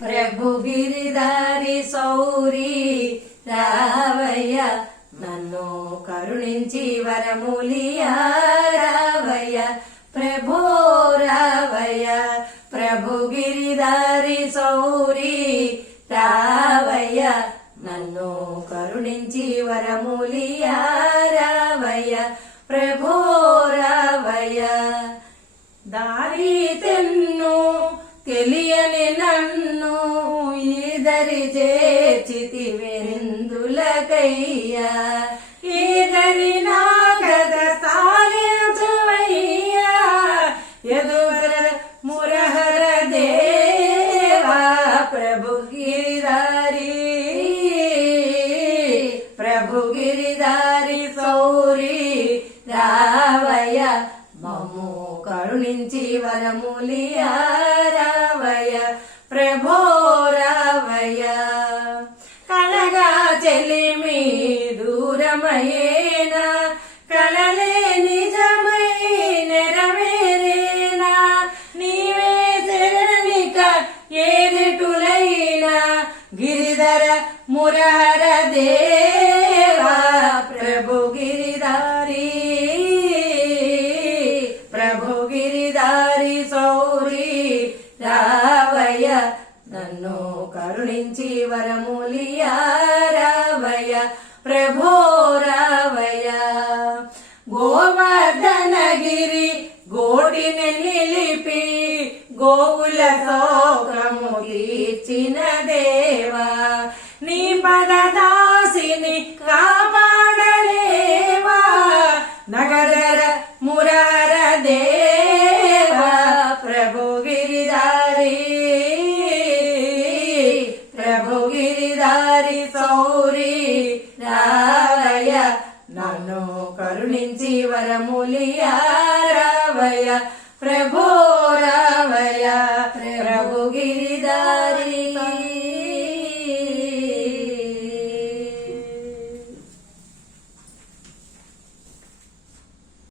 ప్రభు గిరిధారి సౌరి రావయ్య నన్ను కరుణించి వరములియా రావయ్య ప్రభో రావయ్య ప్రభు గిరిధారి సౌరి రావయ్య నన్ను కరుణించి వరములియా రావయ్య ప్రభో రావయ్య దారి తెన్ను తెలియని నన్ను ఈదరి చేర్చితివెందులకయ్యా ఈదరి నా కథ సాలించువయ్యా యదువర మురహర దేవా ప్రభు గిరిధారి సౌరి రావయ్య మమ్ము కరుణించి వరములియా రావయ్య ప్రభో రావయ్య కలగా చెలిమి దూరమయేనా కలలే నిజమై నెరవేరేనా నీవే శరణిక ఏదిటులైనా గిరిధర మురహర దేవా ప్రభు గిరిధారి సౌరి రావయ్య నన్ను కరుణించి వరములియా రావయ్య ప్రభో రావయ్య గోవర్ధనగిరి గోడిని నిలిపి గోవుల శోకము తీర్చిన దేవా నీ పదదాసిని కాపాడలేవా నగర మురహర దేవా ప్రభు గిరిధారి సౌరి రావయ్య నన్ను కరుణించి వరములియా రావయ్య ప్రభో రావయ్య ప్రభు గిరిధారి